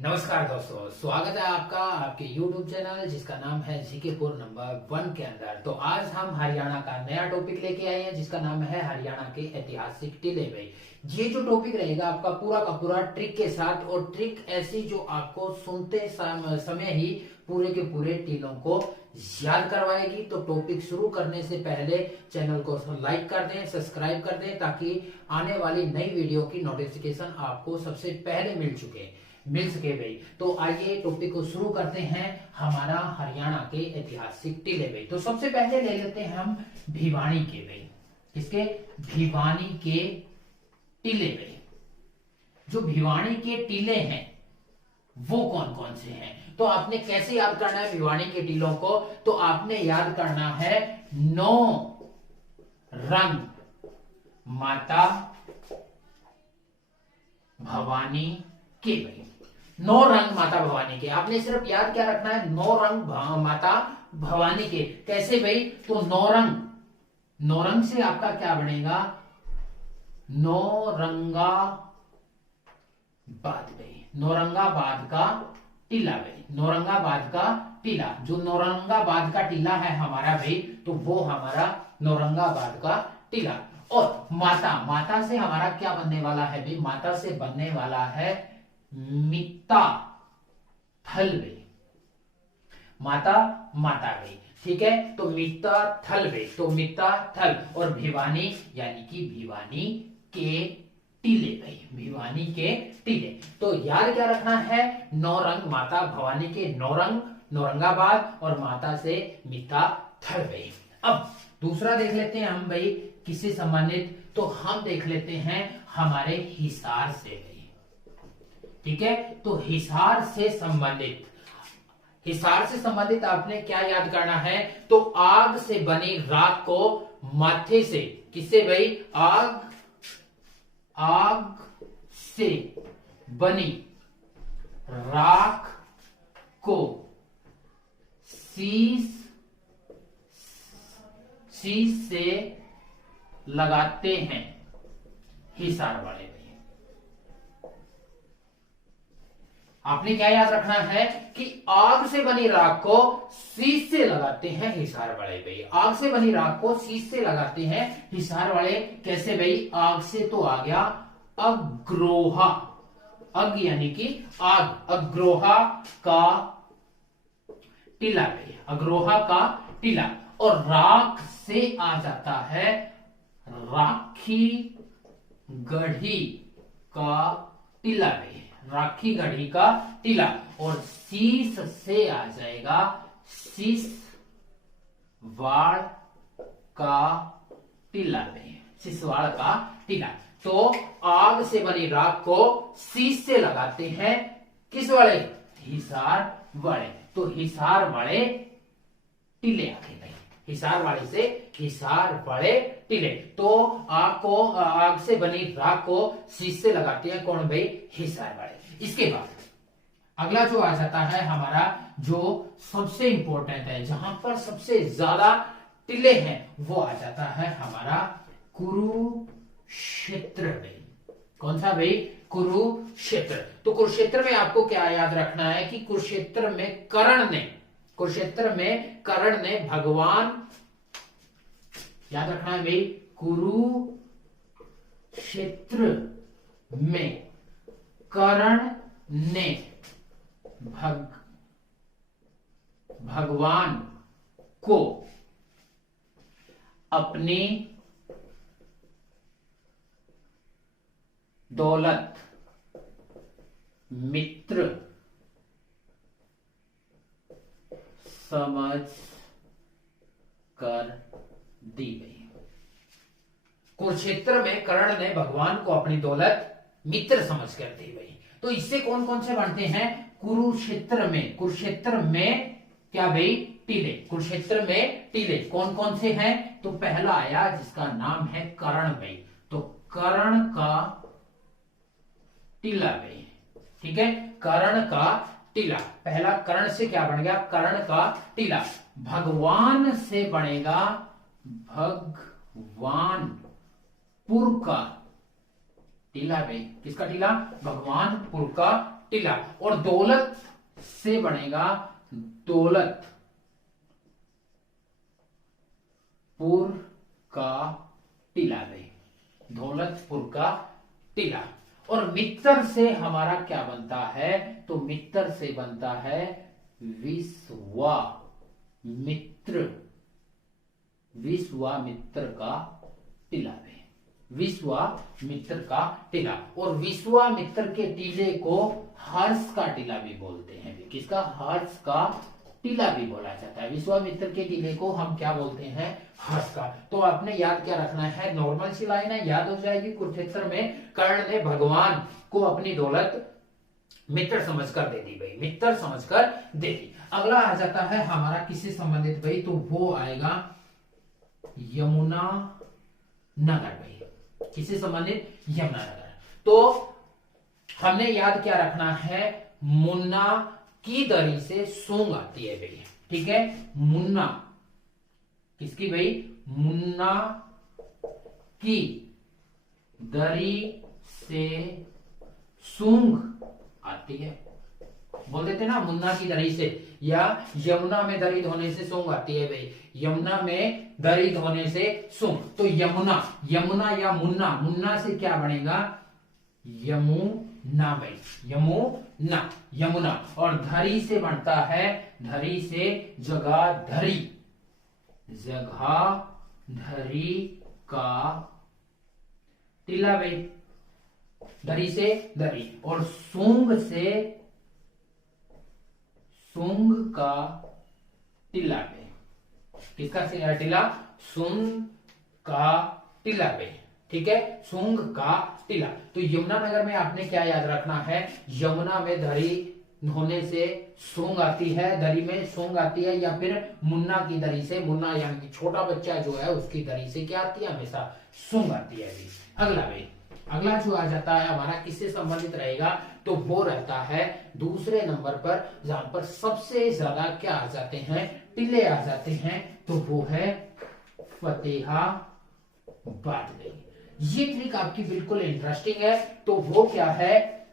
नमस्कार दोस्तों, स्वागत है आपका आपके YouTube चैनल जिसका नाम है जीकेपुर नंबर 1 के अंदर। तो आज हम हरियाणा का नया टॉपिक लेके आए हैं जिसका नाम है हरियाणा के ऐतिहासिक टिले भाई। ये जो टॉपिक रहेगा आपका पूरा का पूरा ट्रिक के साथ, और ट्रिक ऐसी जो आपको सुनते समय ही पूरे के पूरे टिलों को याद करवाएगी। तो टॉपिक शुरू करने से पहले चैनल को लाइक कर दें, सब्सक्राइब कर दें, ताकि आने वाली नई वीडियो की नोटिफिकेशन आपको सबसे पहले मिल सके भाई। तो आइए टॉपिक को शुरू करते हैं, हमारा हरियाणा के ऐतिहासिक टिले भाई। तो सबसे पहले ले लेते हैं हम भिवानी के भाई। किसके? भिवानी के टिले भाई। जो भिवानी के टिले हैं वो कौन कौन से हैं? तो आपने कैसे याद करना है भिवानी के टिलों को? तो आपने याद करना है 9 रंग माता भवानी के भाई। 9 रंग माता भवानी के। आपने सिर्फ याद क्या रखना है? 9 रंग माता भवानी के। कैसे भाई? तो 9 रंग से आपका क्या बनेगा? नौरंगाबाद भाई। नौरंगाबाद का टिला भाई। नौरंगाबाद का टिला, जो नौरंगाबाद का टिला है हमारा भाई, तो वो हमारा नौरंगाबाद का टिला। और माता से हमारा क्या बनने वाला है भाई? माता से बनने वाला है मित्ता थल वे। माता भाई, ठीक है। तो मित्ता थल वे, तो मित्ता थल। और भिवानी यानी कि भिवानी के टिले भाई। भिवानी के टिले। तो याद क्या रखना है? 9 रंग माता भवानी के 9 रंग, नौरंगाबाद, और माता से मित्ता थल वे। अब दूसरा देख लेते हैं हम भाई किससे संबंधित? तो हम देख लेते हैं हमारे हिसार से भाई। ठीक है। तो हिसार से संबंधित आपने क्या याद करना है? तो आग से बनी राख को माथे से, किससे भाई? आग से बनी राख को शीश से लगाते हैं हिसार वाले। आपने क्या याद रखना है कि आग से बनी राख को शीश से लगाते हैं हिसार वाले भाई। आग से बनी राख को शीश से लगाते हैं हिसार वाले। कैसे भाई? आग से तो आ गया अग्रोहा, अग यानी कि आग, अग्रोहा का टिला भाई। अग्रोहा का टिला। और राख से आ जाता है राखी गढ़ी का टिला भाई। राखी गढ़ी का टिला। और शीश से आ जाएगा सिसवाड़ का टिला भाई। सिसवाड़ का टिला। तो आग से बनी राख को शीश से लगाते हैं किस वाले? हिसार वाले। तो हिसार वाले टिले आते भाई। हिसार वाले से हिसार वाले टिले। तो आग से बनी राख को शीश से लगाते हैं कौन भाई? हिसार वाले। इसके बाद अगला जो आ जाता है हमारा, जो सबसे इंपॉर्टेंट है, जहां पर सबसे ज्यादा टिले हैं, वो आ जाता है हमारा कुरुक्षेत्र भाई। कौन सा भाई? कुरुक्षेत्र। तो कुरुक्षेत्र में आपको क्या याद रखना है कि कुरुक्षेत्र में कर्ण ने भगवान, याद रखना है भाई, कुरुक्षेत्र में कर्ण ने भगवान को अपनी दौलत मित्र समझ कर दी गई। कुरुक्षेत्र में कर्ण ने भगवान को अपनी दौलत मित्र समझ कर दी गई। तो इससे कौन कौन से बनते हैं? कुरुक्षेत्र में क्या भाई? टिले। कुरुक्षेत्र में टिले कौन कौन से हैं? तो पहला आया जिसका नाम है कर्ण भाई। तो कर्ण का टिला भाई। ठीक है। कर्ण का टिला। पहला कर्ण से क्या बन गया? कर्ण का टिला। भगवान से बनेगा भगवानपुर का टीला भाई, किसका टीला? भगवानपुर का टिला। और दौलत से बनेगा दौलतपुर का टिला भाई, दौलतपुर का टिला। और मित्र से हमारा क्या बनता है, तो मित्र से बनता है विश्वामित्र, विश्वामित्र का टिला में, विश्वामित्र का टिला। और विश्वामित्र के टिले को हर्ष का टिला भी बोलते हैं। किसका, हर्ष का टिला भी बोला जाता है। विश्वामित्र के टिले को हम क्या बोलते हैं, हर्ष का। तो आपने याद क्या रखना है, नॉर्मल सी लाइन है, याद हो जाएगी। कुरुक्षेत्र में कर्ण ने भगवान को अपनी दौलत मित्र समझकर दे दी भाई, मित्र समझकर दे दी। अगला आ जाता है हमारा किससे संबंधित भाई, तो वो आएगा यमुना नगर भाई। किससे संबंधित, यमुना नगर। तो हमने याद क्या रखना है, मुन्ना की दरी से सूंग आती है भाई, ठीक है। मुन्ना किसकी भाई, मुन्ना की दरी से सूंग आती है, बोल देते ना मुन्ना की दरी से, या यमुना में दरी धोने से सूंग आती है भाई, यमुना में दरी धोने से सूंग। तो यमुना, यमुना या मुन्ना, मुन्ना से क्या बनेगा, यमुना भाई, यमुना, यमुना। और धरी से बनता है, धरी से जगह धरी, जगह धरी का टिला भाई, धरी से दरी। और सूंग से सूंग का टिला पे, किसका टिला, सूंग का टिला पे, ठीक है, सूंग का टिला। तो यमुनानगर में आपने क्या याद रखना है, यमुना में दरी होने से सूंग आती है, दरी में सूंग आती है, या फिर मुन्ना की दरी से, मुन्ना यानी कि छोटा बच्चा जो है उसकी दरी से क्या आती है, हमेशा सूंग आती है भाई। अगला भाई, अगला जो आ जाता है हमारा किससे संबंधित रहेगा, तो वो रहता है दूसरे नंबर पर, जहां पर सबसे ज्यादा क्या आ जाते हैं, टिले आ जाते हैं, तो वो है फतेहाबाद। ये ट्रिक आपकी बिल्कुल इंटरेस्टिंग है। तो वो क्या है,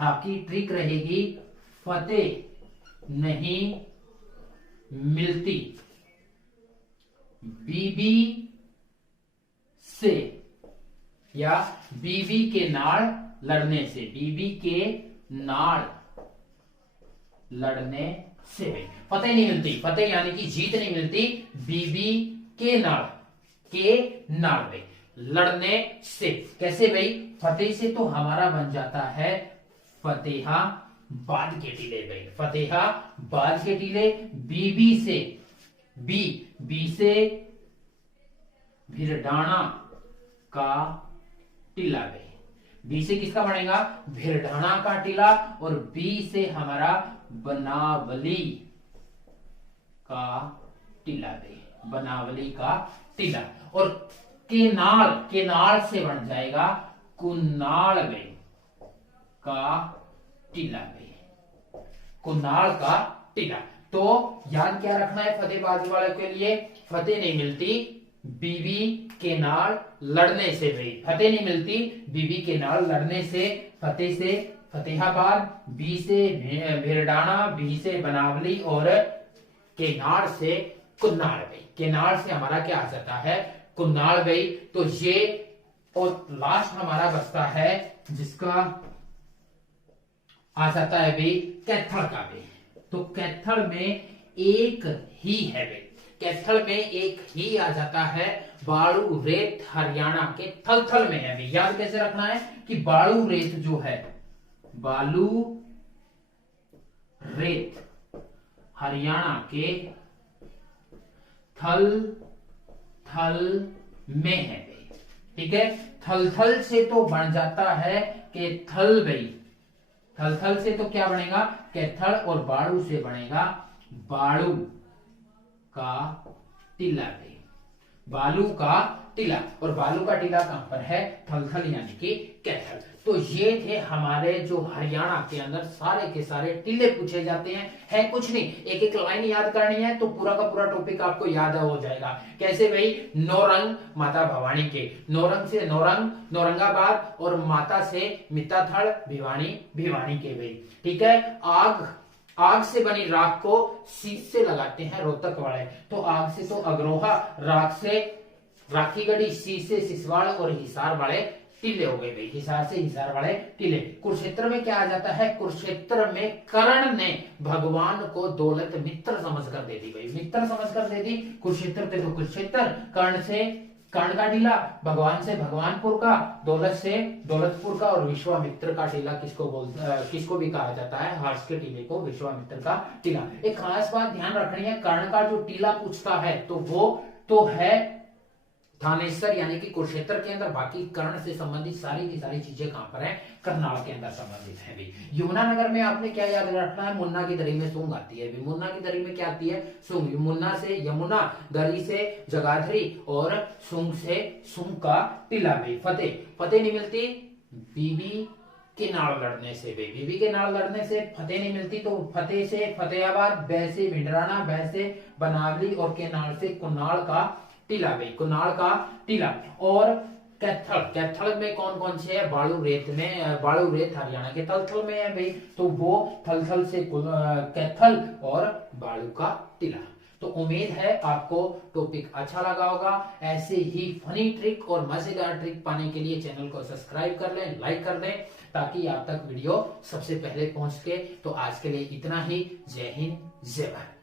आपकी ट्रिक रहेगी, फतेह नहीं मिलती बीबी से, या बीबी के नाड़ लड़ने से, बीबी के नाड़ लड़ने से। फतेह नहीं मिलती, फतेह यानी कि जीत नहीं मिलती, बीबी के नाड़ में लड़ने से। कैसे भाई, फतेह से तो हमारा बन जाता है फतेहाबाद के टीले भाई, फतेहाबाद के टीले। बीबी से, बी से भिरडाना का टिला भाई, बी से किसका बनेगा, भिरडाना का टिला। और बी से हमारा बनावली का टिला भाई, बनावली का टिला। और केनाल से बन जाएगा कुन्नाल का टिला भाई, कुन्नाल का टिला। तो याद क्या रखना है फतेहबाद वाले के लिए, फतेह नहीं मिलती बीबी के नाल लड़ने से भाई, फतेह नहीं मिलती बीबी के नाल लड़ने से। फतेह से फतेहाबाद, बी से भिरडाना, बी से बनावली, और केनाल से कुन्नाल भाई। केनाल से हमारा क्या आ जाता है, कुन्नाल भाई। तो ये, और लास्ट हमारा बचता है जिसका आ जाता है भाई कैथल का भाई। तो कैथल में एक ही है भाई, कैथल में एक ही आ जाता है। बाड़ू रेत हरियाणा के थलथल में है भाई। याद कैसे रखना है कि बाड़ू रेत जो है, बालू रेत हरियाणा के थल में है भाई, ठीक है। थल से तो बन जाता है कि थल भाई, थल से तो क्या बनेगा, कैथल। और बाड़ू से बनेगा बाड़ू का टिला भाई, बालू का टीला, और बालू का टीला कहां पर है, थलथल यानी कि कैथल। तो ये थे हमारे जो हरियाणा के अंदर सारे के सारे टीले पूछे जाते हैं। है कुछ नहीं, एक एक लाइन याद करनी है तो पूरा का पूरा टॉपिक आपको याद हो जाएगा। कैसे भाई, नौरंग माता भवानी के, नौरंग से नौरंग नौरंगाबाद, और माता से मिताथल भिवानी भिवानी के भाई। ठीक है, आग से बनी राख को सीस से लगाते हैं रोहतक वाले, तो आग से तो अग्रोहा, राख से राखीगढ़ी, सीस से सिसवाड़, और हिसार वाले टीले हो गए भाई, हिसार से हिसार वाले टीले। कुरुक्षेत्र में क्या आ जाता है, कुरुक्षेत्र में कर्ण ने भगवान को दौलत मित्र समझकर दे दी भाई, मित्र समझकर दे दी। कुरुक्षेत्र पे तो कुरुक्षेत्र, कर्ण से कर्ण का टीला, भगवान से भगवानपुर का, दौलत से दौलतपुर का, और विश्वामित्र का टीला किसको भी कहा जाता है, हर्ष के टीले को विश्वामित्र का टीला। एक खास बात ध्यान रखनी है, कर्ण का जो टीला पूछता है तो वो तो है थानेश्वर यानी कि कुरुक्षेत्र के अंदर, बाकी कर्ण से संबंधित सारी की सारी चीजें कहां पर है, करनाल के अंदर संबंधित है भी। यमुनानगर में आपने क्या याद रखना है, मुन्ना की दरी में सूंग आती है, मुन्ना की दरी में क्या आती है, सूंग। मुन्ना से यमुना, दरी से जगाधरी, और सूंग से सूंग का टीला भी। फतेह नहीं मिलती बीबी के नाल लड़ने से, बीबी के नाल लड़ने से फतेह नहीं मिलती, तो फतेह से फतेहाबाद, बै से भिंडराना, बै से बनावली, और केनाल से कुनाल का टीला भाई, कुनाल का टीला। और कैथल में कौन कौन से है, बालू रेत में, बालू रेत हरियाणा के थलथल में है भाई, तो वो थलथल से कैथल और बालू का टीला। तो उम्मीद है आपको टॉपिक अच्छा लगा होगा। ऐसे ही फनी ट्रिक और मजेदार ट्रिक पाने के लिए चैनल को सब्सक्राइब कर लें, लाइक कर दें, ताकि आप तक वीडियो सबसे पहले पहुंच के। तो आज के लिए इतना ही। जय हिंद, जय भारत।